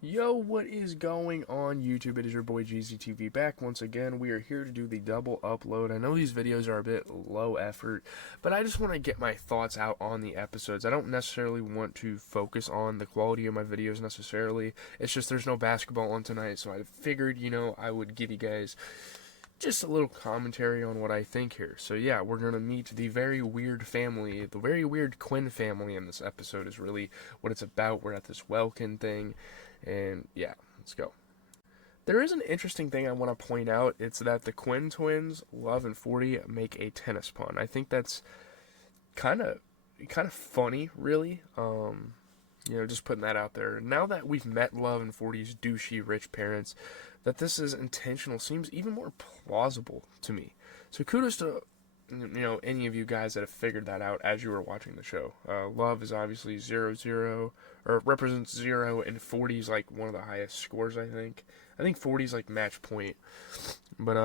Yo, what is going on YouTube? It is your boy GZTV back once again. We are here to do the double upload. I know these videos are a bit low effort, but I just want to get my thoughts out on the episodes. I don't necessarily want to focus on the quality of my videos necessarily. It's just there's no basketball on tonight, so I figured, I would give you guys just a little commentary on what I think here. So yeah, we're going to meet the very weird family, the very weird Quinn family in this episode is really what it's about. We're at this Wellkend thing. And yeah, let's go. There is an interesting thing I want to point out. It's that the Quinn twins, Love and 40, make a tennis pun. I think that's kind of funny, really. Just putting that out there. Now that we've met Love and 40's douchey rich parents, that this is intentional seems even more plausible to me. So kudos to any of you guys that have figured that out as you were watching the show. Love is obviously 0-0, or represents 0, and 40 is like one of the highest scores, I think. I think 40 is like match point. But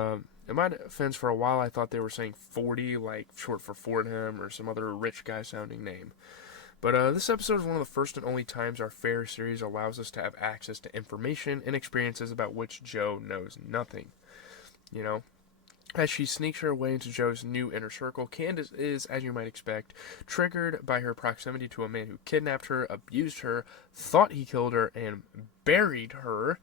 in my defense, for a while I thought they were saying 40, like short for Fordham or some other rich guy sounding name. But this episode is one of the first and only times our fair series allows us to have access to information and experiences about which Joe knows nothing. You know, as she sneaks her way into Joe's new inner circle, Candace is, as you might expect, triggered by her proximity to a man who kidnapped her, abused her, thought he killed her, and buried her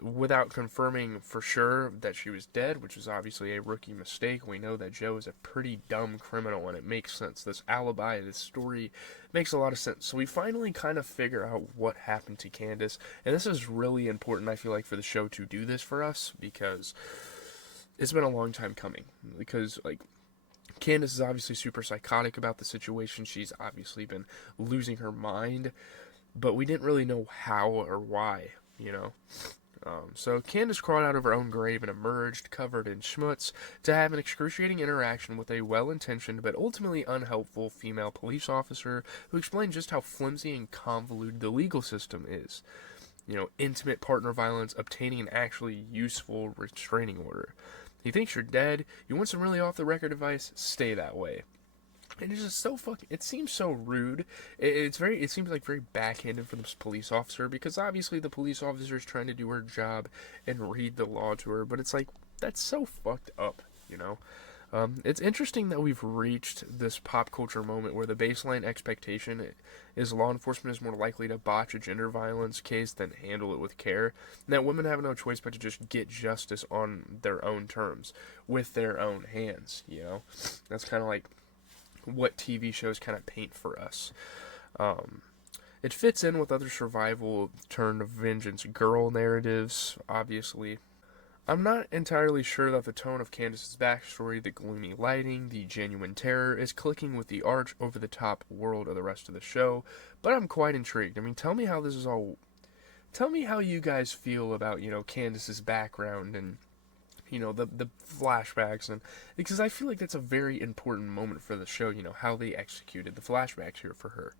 without confirming for sure that she was dead, which is obviously a rookie mistake. We know that Joe is a pretty dumb criminal, and it makes sense. This alibi, this story makes a lot of sense. So we finally kind of figure out what happened to Candace, and this is really important, I feel like, for the show to do this for us, because it's been a long time coming. Because, Candace is obviously super psychotic about the situation. She's obviously been losing her mind, but we didn't really know how or why, So Candace crawled out of her own grave and emerged, covered in schmutz, to have an excruciating interaction with a well-intentioned but ultimately unhelpful female police officer who explained just how flimsy and convoluted the legal system is. Intimate partner violence, obtaining an actually useful restraining order. He thinks you're dead, you want some really off-the-record advice, stay that way. And it's just so fucking. It seems so rude. It seems like very backhanded for this police officer, because obviously the police officer is trying to do her job and read the law to her. But it's like, that's so fucked up. It's interesting that we've reached this pop culture moment where the baseline expectation is law enforcement is more likely to botch a gender violence case than handle it with care, and that women have no choice but to just get justice on their own terms, with their own hands. That's kind of like what TV shows kind of paint for us. It fits in with other survival turned vengeance girl narratives, obviously. I'm not entirely sure that the tone of Candace's backstory, the gloomy lighting, the genuine terror, is clicking with the arch over the top world of the rest of the show, but I'm quite intrigued. I mean, tell me how this is all. Tell me how you guys feel about, Candace's background and the flashbacks, and because I feel like that's a very important moment for the show, how they executed the flashbacks here for her.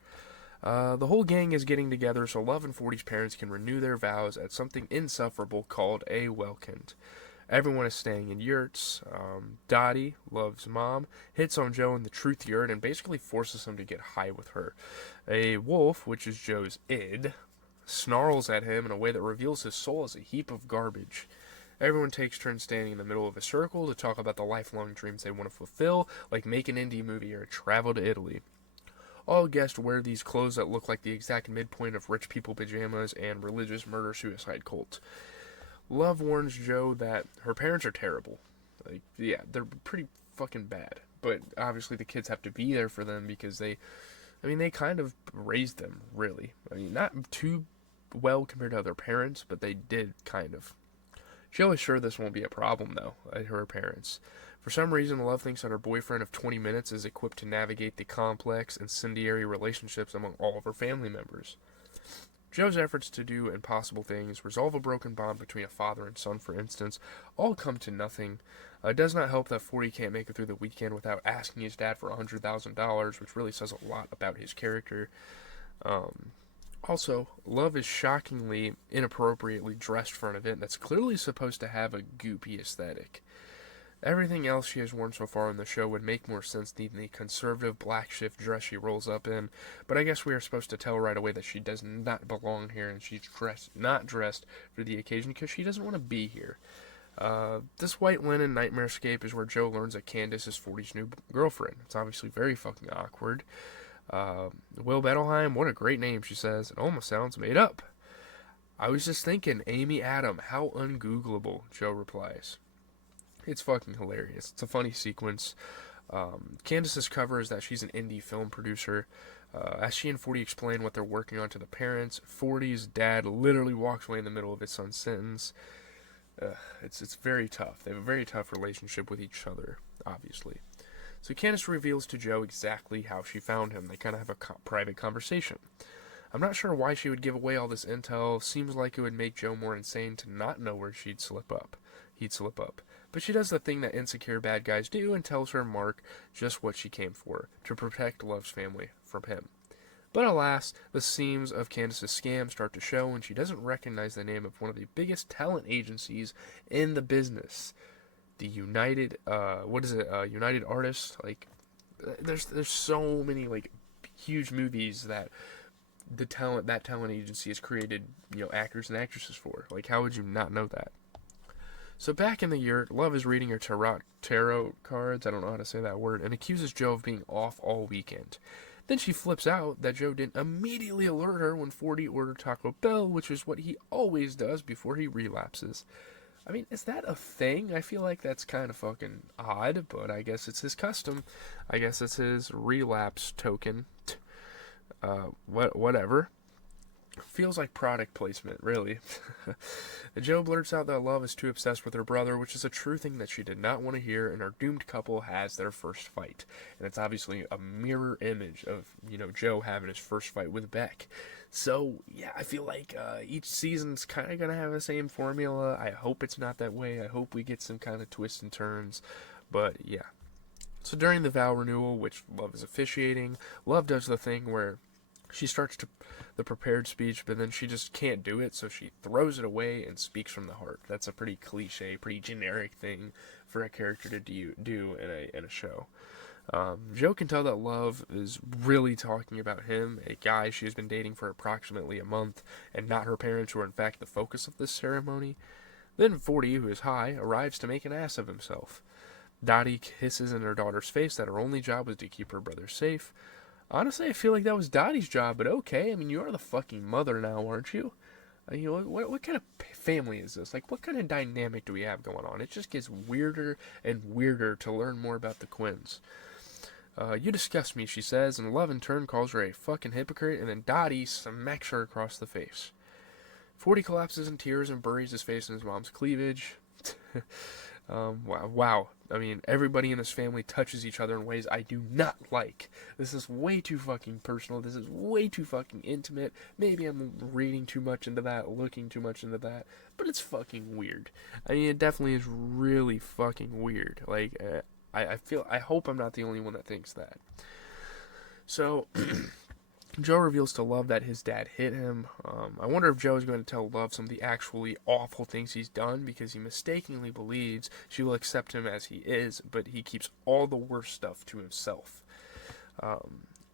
The whole gang is getting together so Love and 40's parents can renew their vows at something insufferable called a Wellkend. Everyone is staying in yurts. Dottie, Love's mom, hits on Joe in the truth yurt and basically forces him to get high with her. A wolf, which is Joe's id, snarls at him in a way that reveals his soul as a heap of garbage. Everyone takes turns standing in the middle of a circle to talk about the lifelong dreams they want to fulfill, like make an indie movie or travel to Italy. All guests wear these clothes that look like the exact midpoint of rich people pajamas and religious murder-suicide cult. Love warns Joe that her parents are terrible. They're pretty fucking bad. But obviously the kids have to be there for them because they kind of raised them, really. Not too well compared to other parents, but they did kind of. Jill is sure this won't be a problem, though, at her parents. For some reason, Love thinks that her boyfriend of 20 minutes is equipped to navigate the complex, incendiary relationships among all of her family members. Joe's efforts to do impossible things, resolve a broken bond between a father and son, for instance, all come to nothing. It does not help that 40 can't make it through the weekend without asking his dad for $100,000, which really says a lot about his character. Also, Love is shockingly inappropriately dressed for an event that's clearly supposed to have a goopy aesthetic. Everything else she has worn so far in the show would make more sense than the conservative black shift dress she rolls up in, but I guess we are supposed to tell right away that she does not belong here and she's not dressed for the occasion because she doesn't want to be here. This white linen nightmarescape is where Joe learns that Candace is 40's new girlfriend. It's obviously very fucking awkward. Will Bettelheim, what a great name, she says. It almost sounds made up. I was just thinking, Amy Adam, how ungoogleable, Joe replies. It's fucking hilarious. It's a funny sequence. Candace's cover is that she's an indie film producer. As she and 40 explain what they're working on to the parents, 40's dad literally walks away in the middle of his son's sentence. It's very tough. They have a very tough relationship with each other, obviously. So Candace reveals to Joe exactly how she found him. They kind of have a private conversation. I'm not sure why she would give away all this intel. Seems like it would make Joe more insane to not know where he'd slip up. But she does the thing that insecure bad guys do and tells her Mark just what she came for, to protect Love's family from him. But alas, the seams of Candace's scam start to show when she doesn't recognize the name of one of the biggest talent agencies in the business. The United, United Artists. Like, there's so many, like, huge movies that that talent agency has created, actors and actresses for. Like, how would you not know that? So back in the yurt, Love is reading her tarot cards, I don't know how to say that word, and accuses Joe of being off all weekend. Then she flips out that Joe didn't immediately alert her when 40 ordered Taco Bell, which is what he always does before he relapses. I mean, is that a thing? I feel like that's kind of fucking odd, but I guess it's his custom. I guess it's his relapse token. Whatever. Feels like product placement, really. Joe blurts out that Love is too obsessed with her brother, which is a true thing that she did not want to hear, and our doomed couple has their first fight. And it's obviously a mirror image of, Joe having his first fight with Beck. So, yeah, I feel like each season's kind of going to have the same formula. I hope it's not that way. I hope we get some kind of twists and turns. But, yeah. So during the vow renewal, which Love is officiating, Love does the thing where she starts the prepared speech, but then she just can't do it, so she throws it away and speaks from the heart. That's a pretty cliche, pretty generic thing for a character to do in a show. Joe can tell that Love is really talking about him, a guy she has been dating for approximately a month, and not her parents, who are in fact the focus of this ceremony. Then 40, who is high, arrives to make an ass of himself. Dottie hisses in her daughter's face that her only job was to keep her brother safe. Honestly, I feel like that was Dottie's job, but okay. I mean, you are the fucking mother now, aren't you? What kind of family is this? Like, what kind of dynamic do we have going on? It just gets weirder and weirder to learn more about the Quinns. You disgust me, she says, and Love in turn calls her a fucking hypocrite, and then Dottie smacks her across the face. 40 collapses in tears and buries his face in his mom's cleavage. Wow. I mean, everybody in this family touches each other in ways I do not like. This is way too fucking personal. This is way too fucking intimate. Maybe I'm reading too much into that, looking too much into that, but it's fucking weird. I mean, it definitely is really fucking weird. Like, I hope I'm not the only one that thinks that. So, Joe reveals to Love that his dad hit him. I wonder if Joe is going to tell Love some of the actually awful things he's done, because he mistakenly believes she will accept him as he is, but he keeps all the worst stuff to himself.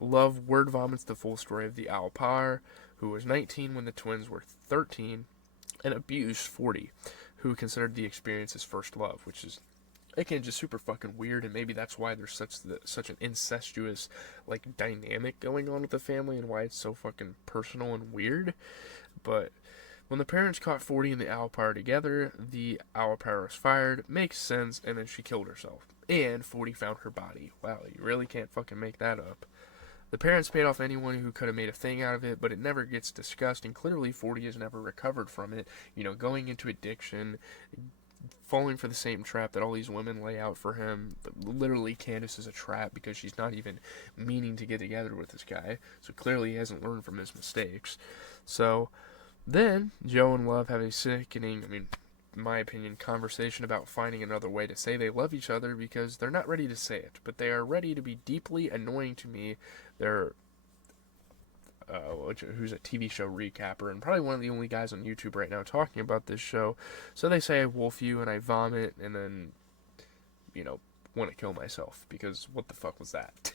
Love word vomits the full story of the Owl Par, who was 19 when the twins were 13, and abused 40, who considered the experience his first love, which is, again, just super fucking weird, and maybe that's why there's such an incestuous, like, dynamic going on with the family, and why it's so fucking personal and weird. But when the parents caught 40 and the Owl Power together, the Owl Power was fired. Makes sense, and then she killed herself. And 40 found her body. Wow, you really can't fucking make that up. The parents paid off anyone who could have made a thing out of it, but it never gets discussed, and clearly 40 has never recovered from it. Going into addiction, falling for the same trap that all these women lay out for him. Literally, Candace is a trap because she's not even meaning to get together with this guy. So clearly he hasn't learned from his mistakes. So then Joe and Love have a sickening, in my opinion, conversation about finding another way to say they love each other, because they're not ready to say it, but they are ready to be deeply annoying to me. They're who's a TV show recapper, and probably one of the only guys on YouTube right now talking about this show. So they say I wolf you and I vomit, and then want to kill myself, because what the fuck was that?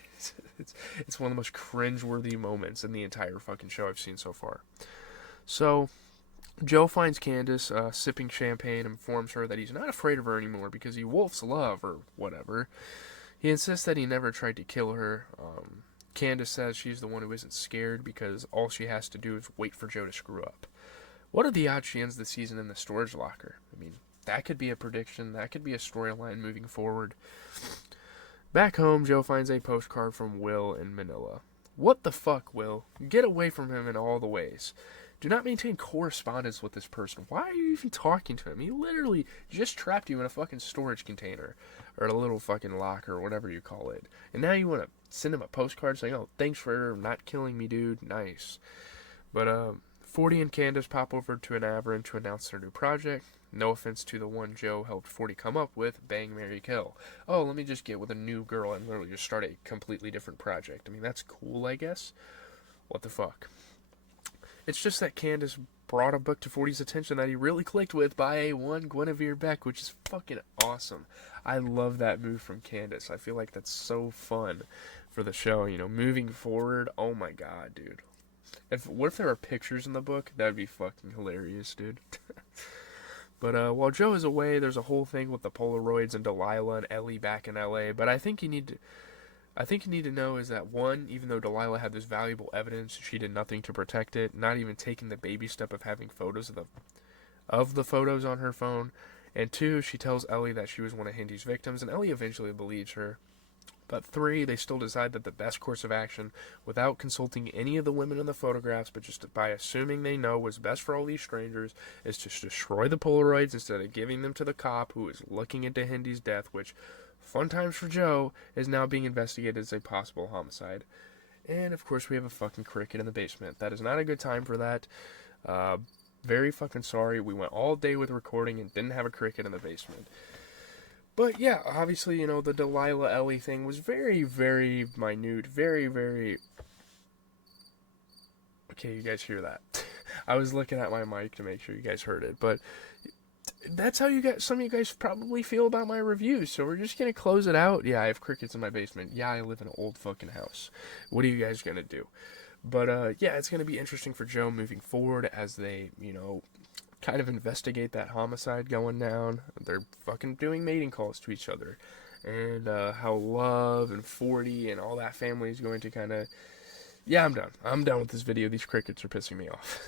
It's one of the most cringe-worthy moments in the entire fucking show I've seen so far. So, Joe finds Candace sipping champagne and informs her that he's not afraid of her anymore because he wolf's love, or whatever. He insists that he never tried to kill her. Candace says she's the one who isn't scared because all she has to do is wait for Joe to screw up. What are the odds she ends the season in the storage locker? I mean, that could be a prediction. That could be a storyline moving forward. Back home, Joe finds a postcard from Will in Manila. What the fuck, Will? Get away from him in all the ways. Do not maintain correspondence with this person. Why are you even talking to him? He literally just trapped you in a fucking storage container. Or a little fucking locker, or whatever you call it. And now you want to send him a postcard saying, oh, thanks for not killing me, dude. Nice. But, 40 and Candace pop over to an Aberrant to announce their new project. No offense to the one Joe helped 40 come up with, Bang, Marry, Kill. Oh, let me just get with a new girl and literally just start a completely different project. I mean, that's cool, I guess. What the fuck? It's just that Candace brought a book to 40's attention that he really clicked with by a one Guinevere Beck, which is fucking awesome. I love that move from Candace. I feel like that's so fun for the show, moving forward. Oh my god, dude. What if there are pictures in the book? That'd be fucking hilarious, dude. But while Joe is away, there's a whole thing with the Polaroids and Delilah and Ellie back in LA. But I think you need to know is that, one, even though Delilah had this valuable evidence, she did nothing to protect it, not even taking the baby step of having photos of the photos on her phone. And two, she tells Ellie that she was one of Hindy's victims, and Ellie eventually believes her. But three, they still decide that the best course of action, without consulting any of the women in the photographs, but just by assuming they know what's best for all these strangers, is to destroy the Polaroids instead of giving them to the cop who is looking into Hindy's death, which, fun times for Joe, is now being investigated as a possible homicide. And, of course, we have a fucking cricket in the basement. That is not a good time for that. Very fucking sorry. We went all day with recording and didn't have a cricket in the basement. But, yeah, obviously, the Delilah Ellie thing was very, very minute. Very, very... Okay, you guys hear that. I was looking at my mic to make sure you guys heard it. But that's how some of you guys probably feel about my reviews. So we're just going to close it out. Yeah, I have crickets in my basement. Yeah, I live in an old fucking house. What are you guys going to do? But, yeah, it's going to be interesting for Joe moving forward as they, kind of investigate that homicide going down. They're fucking doing mating calls to each other. And how Love and 40 and all that family is going to kind of... Yeah, I'm done. I'm done with this video. These crickets are pissing me off.